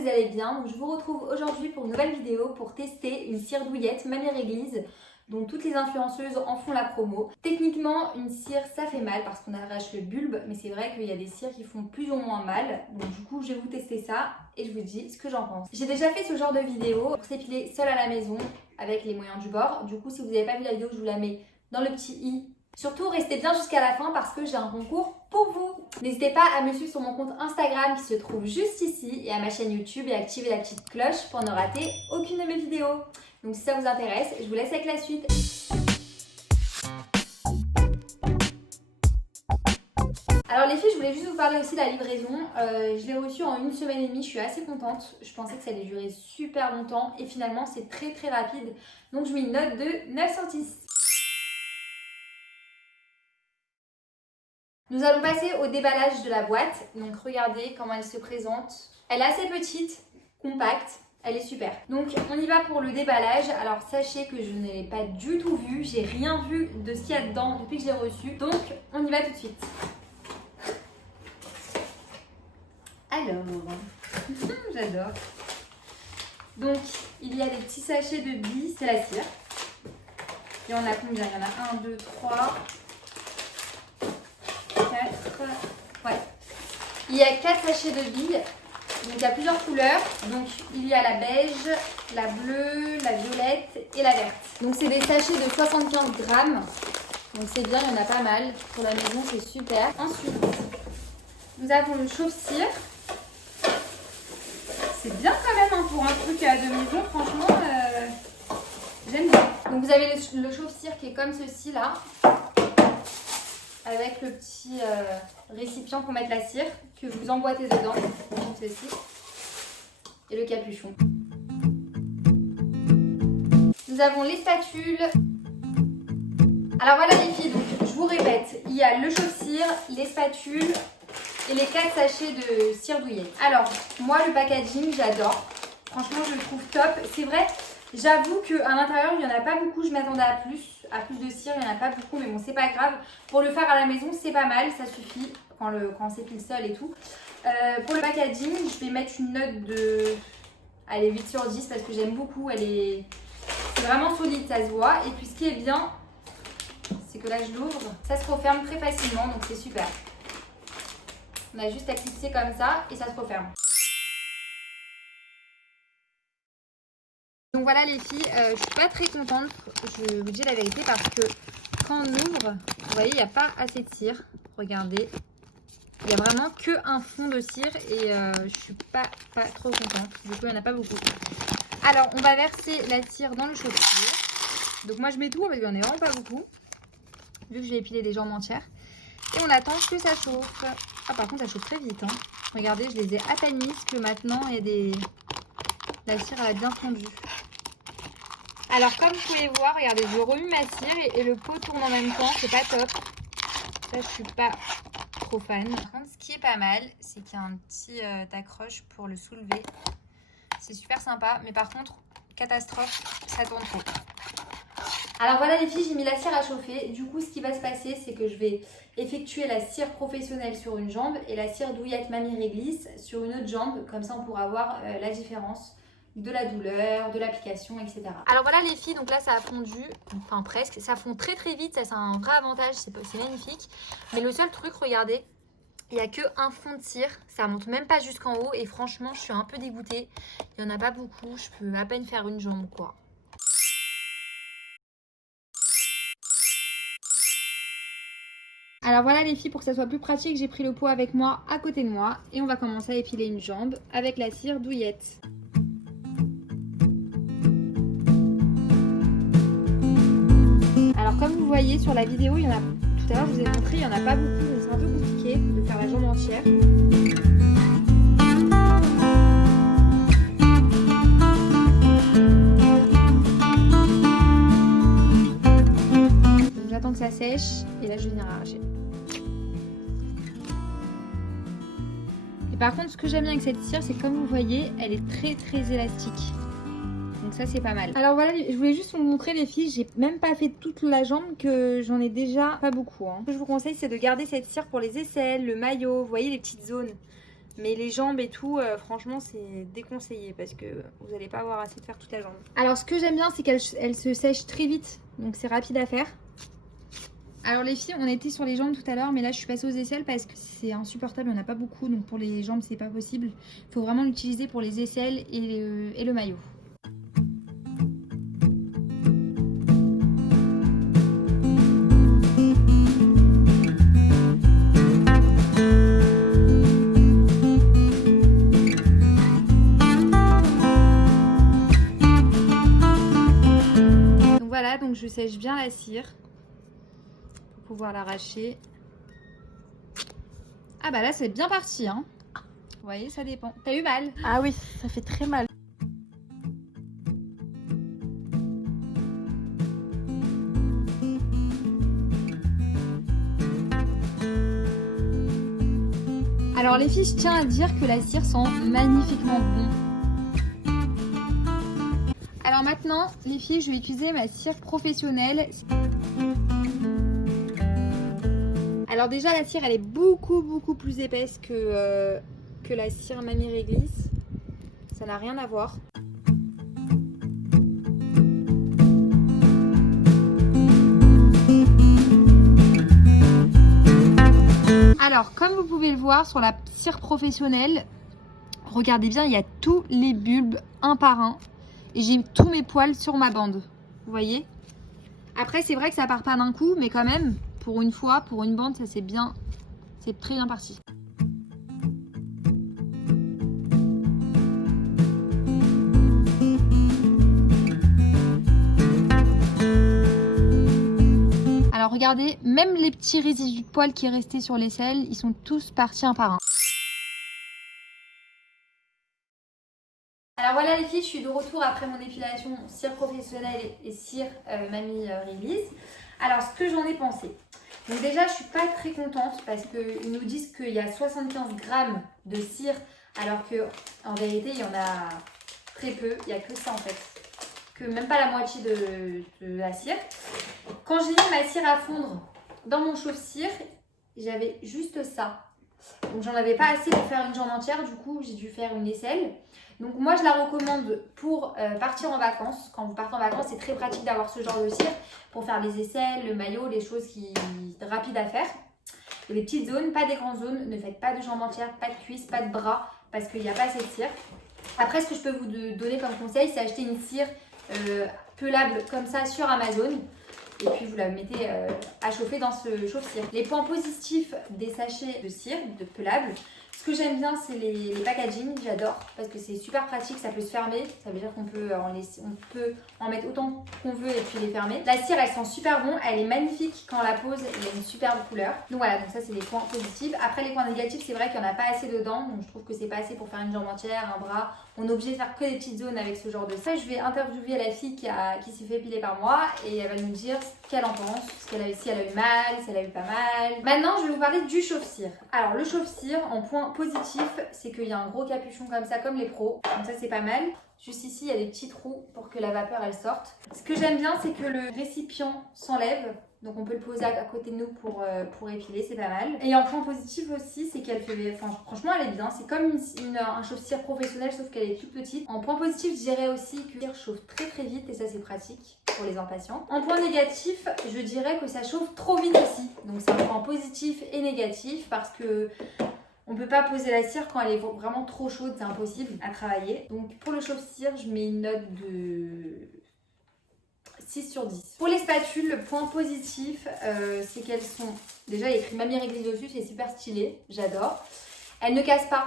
vous allez bien. Donc, je vous retrouve aujourd'hui pour une nouvelle vidéo pour tester une cire douillette Mamie Réglisse dont toutes les influenceuses en font la promo. Techniquement, une cire ça fait mal parce qu'on arrache le bulbe, mais c'est vrai qu'il y a des cires qui font plus ou moins mal. Donc du coup, je vais vous tester ça et je vous dis ce que j'en pense. J'ai déjà fait ce genre de vidéo pour s'épiler seule à la maison avec les moyens du bord. Du coup, si vous n'avez pas vu la vidéo, je vous la mets dans le petit i. Surtout, restez bien jusqu'à la fin parce que j'ai un concours pour vous. N'hésitez pas à me suivre sur mon compte Instagram qui se trouve juste ici et à ma chaîne YouTube et activer la petite cloche pour ne rater aucune de mes vidéos. Donc si ça vous intéresse, je vous laisse avec la suite. Alors les filles, je voulais juste vous parler aussi de la livraison. Je l'ai reçue en 1 semaine et demie, je suis assez contente. Je pensais que ça allait durer super longtemps et finalement c'est très rapide. Donc je mets une note de 9 sur 10. Nous allons passer au déballage de la boîte. Donc regardez comment elle se présente. Elle est assez petite, compacte. Elle est super. Donc on y va pour le déballage. Alors sachez que je ne l'ai pas du tout vu. J'ai rien vu de ce qu'il y a dedans depuis que je l'ai reçu. Donc on y va tout de suite. Alors, j'adore. Donc il y a des petits sachets de billes. C'est la cire. Et on a combien? Il y en a 1, 2, 3, 4. Ouais. Il y a 4 sachets de billes. Donc il y a plusieurs couleurs, donc il y a la beige, la bleue, la violette et la verte. Donc c'est des sachets de 75 grammes, donc c'est bien, il y en a pas mal. Pour la maison c'est super. Ensuite, nous avons le chauffe-cire. C'est bien quand même hein, pour un truc de maison, franchement, j'aime bien. Donc vous avez le chauffe-cire qui est comme ceci là, avec le petit récipient pour mettre la cire que vous emboîtez dedans, comme ceci, et le capuchon. Nous avons les spatules. Alors voilà les filles, donc je vous répète, il y a le chauffe-cire, les spatules et les 4 sachets de cire douillette. Alors moi le packaging j'adore, franchement je le trouve top. C'est vrai, j'avoue qu'à l'intérieur il n'y en a pas beaucoup, je m'attendais à plus de cire, il n'y en a pas beaucoup, mais bon c'est pas grave. Pour le faire à la maison c'est pas mal, ça suffit quand on s'épile seul et tout. Pour le packaging, je vais mettre une note de, allez, 8 sur 10 parce que j'aime beaucoup, c'est vraiment solide, ça se voit. Et puis ce qui est bien, c'est que là je l'ouvre, ça se referme très facilement, donc c'est super. On a juste à clipser comme ça et ça se referme. Donc voilà les filles, je suis pas très contente, je vous dis la vérité, parce que quand on ouvre, vous voyez, il n'y a pas assez de cire. Regardez, il n'y a vraiment que un fond de cire et je suis pas trop contente. Du coup, il n'y en a pas beaucoup. Alors, on va verser la cire dans le chauffe-cire. Donc moi, je mets tout parce qu'il n'y en a vraiment pas beaucoup, vu que j'ai épilé des jambes entières. Et on attend que ça chauffe. Ah, par contre, ça chauffe très vite. Hein. Regardez, je les ai à peine mises que maintenant, il y a des... la cire, elle a bien fondu. Alors comme vous pouvez voir, regardez, je remue ma cire et le pot tourne en même temps, c'est pas top. Ça, je suis pas trop fan. Par contre, ce qui est pas mal, c'est qu'il y a un petit accroche pour le soulever. C'est super sympa, mais par contre, catastrophe, ça tourne trop. Alors voilà les filles, j'ai mis la cire à chauffer. Du coup, ce qui va se passer, c'est que je vais effectuer la cire professionnelle sur une jambe et la cire douillette Mamie Réglisse sur une autre jambe. Comme ça, on pourra voir la différence de la douleur, de l'application, etc. Alors voilà les filles, donc là ça a fondu, enfin presque, ça fond très vite, ça c'est un vrai avantage, c'est magnifique. Mais le seul truc, regardez, il n'y a que un fond de cire, ça monte même pas jusqu'en haut et franchement je suis un peu dégoûtée. Il n'y en a pas beaucoup, je peux à peine faire une jambe quoi. Alors voilà les filles, pour que ça soit plus pratique, j'ai pris le pot avec moi à côté de moi et on va commencer à épiler une jambe avec la cire douillette. Alors comme vous voyez sur la vidéo, il y en a, tout à l'heure je vous ai montré, il n'y en a pas beaucoup, donc c'est un peu compliqué de faire la jambe entière. Donc j'attends que ça sèche et là je vais venir arracher. Et par contre ce que j'aime bien avec cette cire, c'est que comme vous voyez, elle est très élastique. Donc ça c'est pas mal. Alors voilà, je voulais juste vous montrer les filles, j'ai même pas fait toute la jambe que j'en ai déjà pas beaucoup. Hein. Ce que je vous conseille c'est de garder cette cire pour les aisselles, le maillot, vous voyez les petites zones. Mais les jambes et tout, franchement, c'est déconseillé parce que vous n'allez pas avoir assez de faire toute la jambe. Alors, ce que j'aime bien, c'est qu'elle se sèche très vite. Donc, c'est rapide à faire. Alors, les filles, on était sur les jambes tout à l'heure, mais là, je suis passée aux aisselles parce que c'est insupportable. Il n'y en a pas beaucoup. Donc, pour les jambes, c'est pas possible. Il faut vraiment l'utiliser pour les aisselles et le maillot. Voilà, donc je sèche bien la cire pour pouvoir l'arracher. Ah bah là c'est bien parti hein. Vous voyez, ça dépend. T'as eu mal? Ah oui, ça fait très mal. Alors les filles, je tiens à dire que la cire sent magnifiquement bon. Alors maintenant, les filles, je vais utiliser ma cire professionnelle. Alors déjà, la cire, elle est beaucoup plus épaisse que la cire Mamie Réglisse. Ça n'a rien à voir. Alors, comme vous pouvez le voir sur la cire professionnelle, regardez bien, il y a tous les bulbes un par un. Et j'ai tous mes poils sur ma bande. Vous voyez? Après, c'est vrai que ça part pas d'un coup, mais quand même, pour une fois, pour une bande, ça c'est bien. C'est très bien parti. Alors regardez, même les petits résidus de poils qui restaient sur l'aisselle, ils sont tous partis un par un. Alors voilà les filles, je suis de retour après mon épilation cire professionnelle et cire Mamie Réglisse. Alors ce que j'en ai pensé. Donc déjà je suis pas très contente parce qu'ils nous disent qu'il y a 75 grammes de cire alors qu'en vérité il y en a très peu, il n'y a que ça en fait. Que même pas la moitié de la cire. Quand j'ai mis ma cire à fondre dans mon chauffe-cire, j'avais juste ça. Donc j'en avais pas assez pour faire une jambe entière, du coup j'ai dû faire une aisselle. Donc moi je la recommande pour partir en vacances. Quand vous partez en vacances, c'est très pratique d'avoir ce genre de cire pour faire les aisselles, le maillot, les choses rapides à faire. Et les petites zones, pas des grandes zones, ne faites pas de jambes entières, pas de cuisses, pas de bras parce qu'il n'y a pas assez de cire. Après ce que je peux vous donner comme conseil, c'est acheter une cire pelable comme ça sur Amazon. Et puis vous la mettez à chauffer dans ce chauffe-cire. Les points positifs des sachets de cire, de pelable. Ce que j'aime bien, c'est les packaging, j'adore parce que c'est super pratique, ça peut se fermer. Ça veut dire qu'on peut en mettre autant qu'on veut et puis les fermer. La cire, elle sent super bon, elle est magnifique quand on la pose, il y a une superbe couleur. Donc voilà, donc ça c'est les points positifs. Après les points négatifs, c'est vrai qu'il n'y en a pas assez dedans, donc je trouve que c'est pas assez pour faire une jambe entière, un bras. On est obligé de faire que des petites zones avec ce genre de ça. Je vais interviewer la fille qui s'est fait épiler par moi et elle va nous dire ce qu'elle en pense, si elle a eu mal, si elle a eu pas mal. Maintenant, je vais vous parler du chauffe-cire. Alors le chauffe-cire, en point positif, c'est qu'il y a un gros capuchon comme ça, comme les pros. Donc ça c'est pas mal. Juste ici, il y a des petits trous pour que la vapeur elle sorte. Ce que j'aime bien, c'est que le récipient s'enlève. Donc on peut le poser à côté de nous pour épiler, c'est pas mal. Et en point positif aussi, c'est qu'elle fait... Enfin, franchement, elle est bien. C'est comme un chauffe-cire professionnel, sauf qu'elle est toute petite. En point positif, je dirais aussi que ça chauffe très vite et ça c'est pratique pour les impatients. En point négatif, je dirais que ça chauffe trop vite aussi. Donc c'est un point positif et négatif parce que... on peut pas poser la cire quand elle est vraiment trop chaude, c'est impossible à travailler. Donc pour le chauffe-cire, je mets une note de 6 sur 10. Pour les spatules, le point positif, c'est qu'elles sont... Déjà, il y a écrit Mamie Réglisse dessus, c'est super stylé, j'adore. Elles ne cassent pas,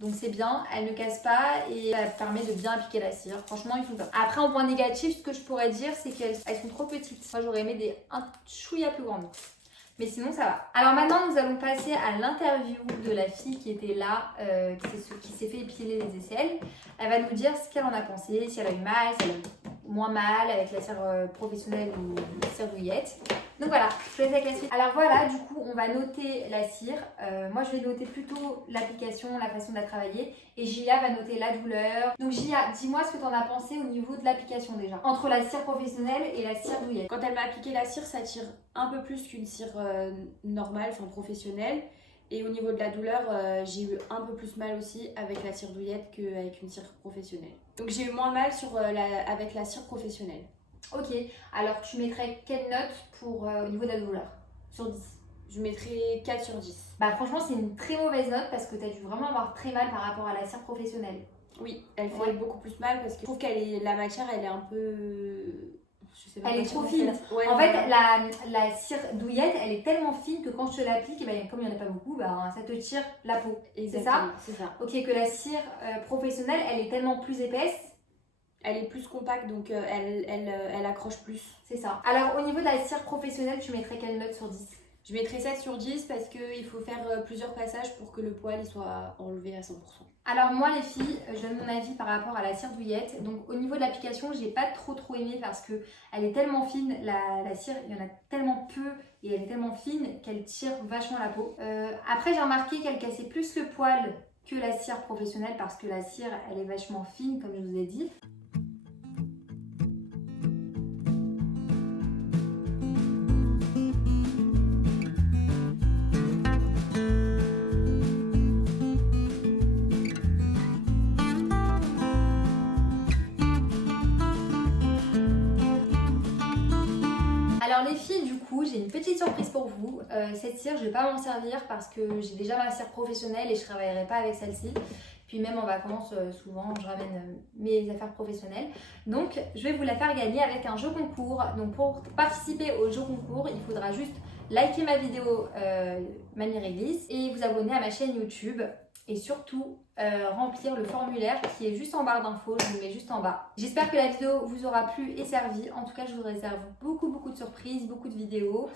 donc c'est bien, elles ne cassent pas et ça permet de bien appliquer la cire. Franchement, ils sont top. Après, en point négatif, ce que je pourrais dire, c'est qu'elles sont trop petites. Moi, j'aurais aimé un chouïa plus grandes. Mais sinon ça va. Alors maintenant nous allons passer à l'interview de la fille qui était là, qui s'est fait épiler les aisselles. Elle va nous dire ce qu'elle en a pensé, si elle a eu mal, si elle a eu moins mal avec la cire professionnelle ou la cire douillette. Donc voilà, je vous laisse avec la suite. Alors voilà, du coup on va noter la cire. Moi je vais noter plutôt l'application, la façon de la travailler. Et Gilia va noter la douleur. Donc Gilia, dis-moi ce que tu en as pensé au niveau de l'application déjà. Entre la cire professionnelle et la cire douillette. Quand elle m'a appliqué la cire, ça tire un peu plus qu'une cire normale, enfin professionnelle. Et au niveau de la douleur, j'ai eu un peu plus mal aussi avec la cire douillette qu'avec une cire professionnelle. Donc j'ai eu moins mal avec la cire professionnelle. Ok, alors tu mettrais quelle note pour, au niveau de la douleur sur 10? Je mettrais 4 sur 10. Bah franchement c'est une très mauvaise note parce que tu as dû vraiment avoir très mal par rapport à la cire professionnelle. Oui, elle fait beaucoup plus mal parce que je trouve la matière elle est un peu... Je sais pas elle est trop fine. Ouais, en fait la cire douillette elle est tellement fine que quand je te l'applique, bah, comme il n'y en a pas beaucoup, bah, ça te tire la peau. C'est ça? C'est ça. Ok, que la cire professionnelle elle est tellement plus épaisse. Elle est plus compacte donc elle accroche plus. C'est ça. Alors au niveau de la cire professionnelle, tu mettrais quelle note sur 10? Je mettrais 7 sur 10 parce qu'il faut faire plusieurs passages pour que le poil il soit enlevé à 100%. Alors moi les filles, je donne mon avis par rapport à la cire douillette. Donc au niveau de l'application, j'ai pas trop aimé parce que elle est tellement fine, la cire, il y en a tellement peu et elle est tellement fine qu'elle tire vachement la peau. Après j'ai remarqué qu'elle cassait plus le poil que la cire professionnelle parce que la cire elle est vachement fine comme je vous ai dit. Alors les filles, du coup, j'ai une petite surprise pour vous. Cette cire, je vais pas m'en servir parce que j'ai déjà ma cire professionnelle et je travaillerai pas avec celle-ci. Puis même en vacances, souvent, je ramène mes affaires professionnelles. Donc, je vais vous la faire gagner avec un jeu concours. Donc, pour participer au jeu concours, il faudra juste liker ma vidéo Mamie Réglisse et vous abonner à ma chaîne YouTube. Et surtout, remplir le formulaire qui est juste en barre d'infos, je vous le mets juste en bas. J'espère que la vidéo vous aura plu et servi. En tout cas, je vous réserve beaucoup de surprises, beaucoup de vidéos.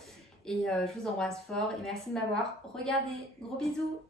Et je vous embrasse fort et merci de m'avoir regardé. Gros bisous!